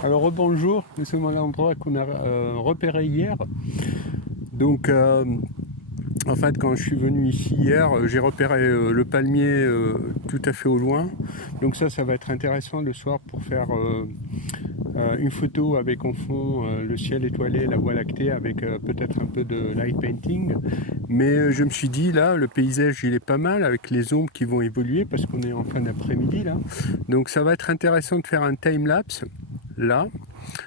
Alors bonjour, nous sommes à l'endroit qu'on a repéré hier. Donc en fait quand je suis venu ici hier, j'ai repéré le palmier tout à fait au loin. Donc ça va être intéressant le soir pour faire une photo avec en fond le ciel étoilé, la voie lactée avec peut-être un peu de light painting. Mais je me suis dit là, le paysage il est pas mal avec les ombres qui vont évoluer parce qu'on est en fin d'après-midi là. Donc ça va être intéressant de faire un time-lapse là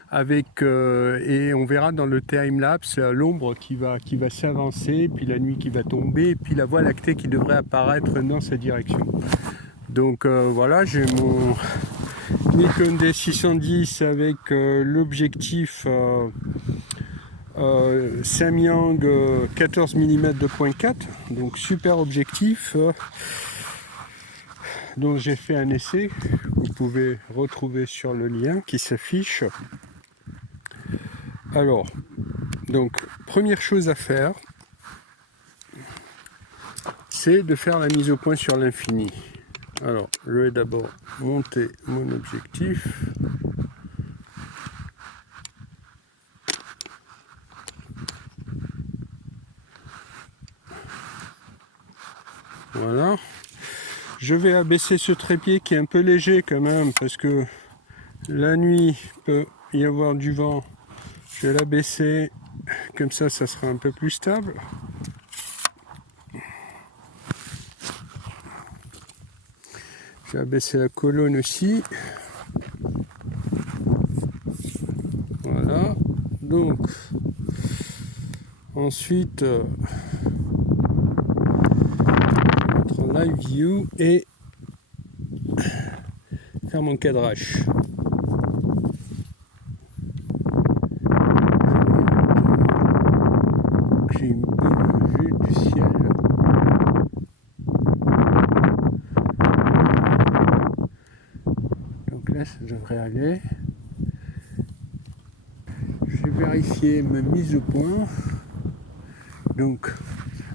avec et on verra dans le time-lapse l'ombre qui va s'avancer, puis la nuit qui va tomber, puis la voie lactée qui devrait apparaître dans sa direction. Donc voilà, j'ai mon Nikon D610 avec l'objectif Samyang 14 mm 2.4, donc super objectif dont j'ai fait un essai, vous pouvez retrouver sur le lien qui s'affiche. Alors, donc première chose à faire, c'est de faire la mise au point sur l'infini. Alors, je vais d'abord monter mon objectif. Voilà. Je vais abaisser ce trépied qui est un peu léger quand même parce que la nuit peut y avoir du vent. Je vais l'abaisser comme ça sera un peu plus stable. Je vais abaisser la colonne aussi. Voilà. Donc, ensuite, entre live view et faire mon cadrage. J'ai une bonne vue du ciel. Donc là, ça devrait aller. Je vais vérifier ma mise au point. Donc,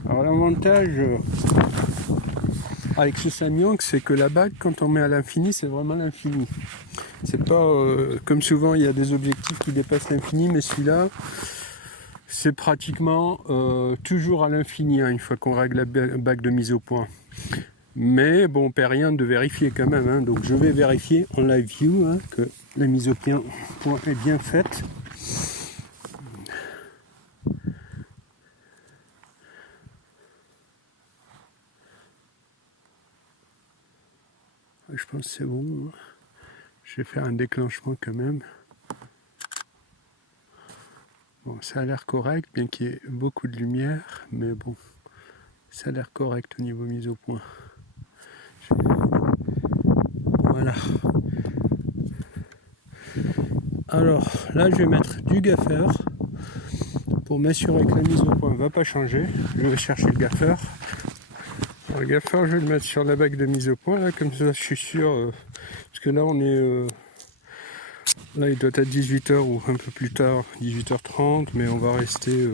alors l'avantage avec ce Samyang, c'est que la bague, quand on met à l'infini, c'est vraiment l'infini. C'est pas comme souvent il y a des objectifs qui dépassent l'infini, mais celui-là, c'est pratiquement toujours à l'infini, hein, une fois qu'on règle la bague de mise au point. Mais bon, on perd rien de vérifier quand même, hein, donc je vais vérifier en live view hein, que la mise au point est bien faite. Je pense que c'est bon. Hein. Je vais faire un déclenchement quand même. Bon, ça a l'air correct, bien qu'il y ait beaucoup de lumière, mais bon, ça a l'air correct au niveau mise au point. Voilà. Alors là, je vais mettre du gaffeur pour m'assurer que la mise au point ne va pas changer. Je vais chercher le gaffeur. Alors, le gaffeur, je vais le mettre sur la bague de mise au point, là, comme ça, je suis sûr. Parce que là, on est. Là, il doit être 18h ou un peu plus tard, 18h30, mais on va rester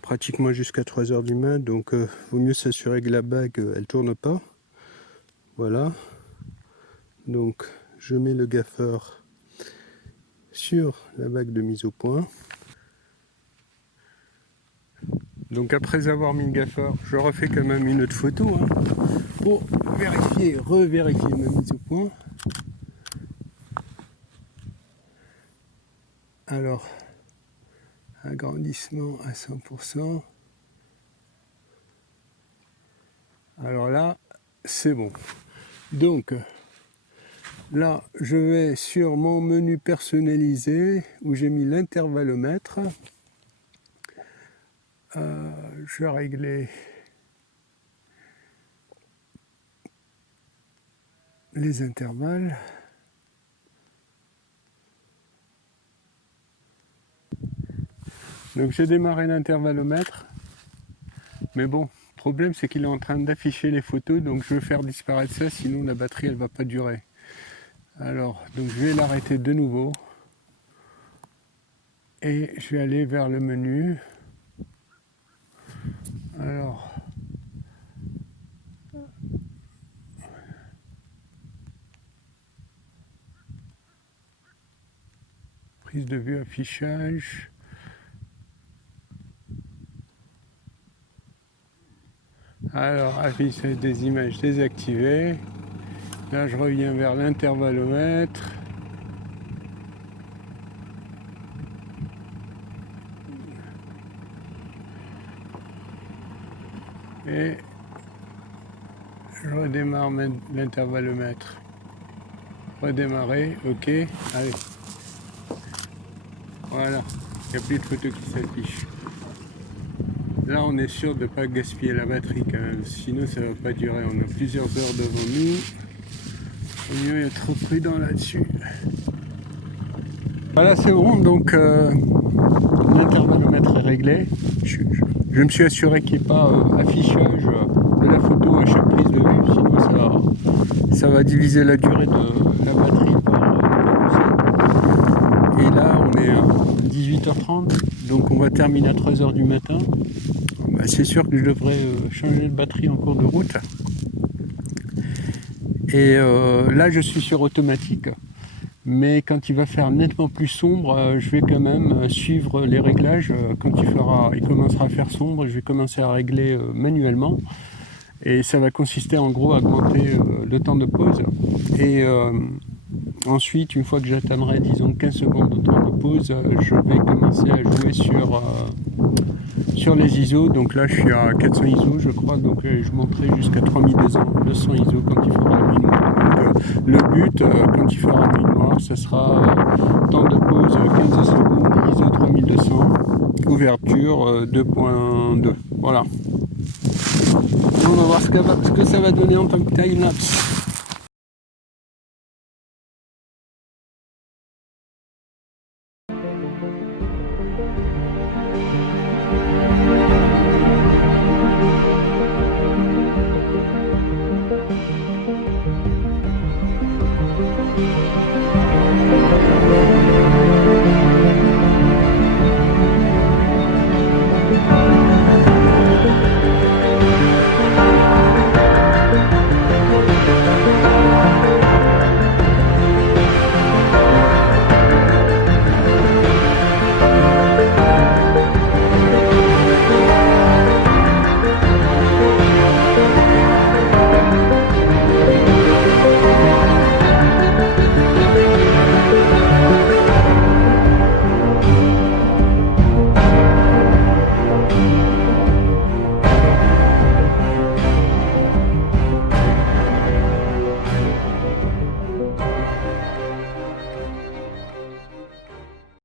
pratiquement jusqu'à 3h du mat. Donc, vaut mieux s'assurer que la bague, elle tourne pas. Voilà. Donc, je mets le gaffeur sur la bague de mise au point. Donc après avoir mis le gaffeur, je refais quand même une autre photo hein, pour vérifier, revérifier ma mise au point. Alors, agrandissement à 100%. Alors là, c'est bon. Donc, là, je vais sur mon menu personnalisé où j'ai mis l'intervallomètre. Je vais régler les intervalles. Donc j'ai démarré l'intervallomètre, mais bon, le problème c'est qu'il est en train d'afficher les photos, donc je vais faire disparaître ça, sinon la batterie elle va pas durer. Alors, donc je vais l'arrêter de nouveau et je vais aller vers le menu. Alors, Prise de vue, affichage. Alors, affichage des images désactivées. Là, je reviens vers l'intervallomètre. Et je redémarre l'intervallomètre. Redémarrer, ok. Allez. Voilà, il n'y a plus de photos qui s'affichent. Là, on est sûr de ne pas gaspiller la batterie quand même, sinon ça ne va pas durer. On a plusieurs heures devant nous. Il vaut mieux être prudent là-dessus. Voilà, c'est bon, donc l'intervallomètre est réglé. Je me suis assuré qu'il n'y ait pas affichage de la photo à chaque prise de vue, sinon ça va diviser la durée de la batterie par. Et là, on est à 18h30, donc on va terminer à 3h du matin. Bah, c'est sûr que je devrais changer de batterie en cours de route. Et là, je suis sur automatique. Mais quand il va faire nettement plus sombre, je vais quand même suivre les réglages. Quand il commencera à faire sombre, je vais commencer à régler manuellement. Et ça va consister en gros à augmenter le temps de pause. Et ensuite, une fois que j'atteindrai disons 15 secondes de temps de pause, je vais commencer à jouer sur les ISO. Donc là, je suis à 400 ISO, je crois. Donc je monterai jusqu'à 3200 ISO quand il fera nuit noire. Donc, le but, quand il fera nuit noire, ce sera temps de pause 15 secondes, ISO 3200, ouverture 2.2. Voilà. On va voir ce que ça va donner en tant que time-lapse.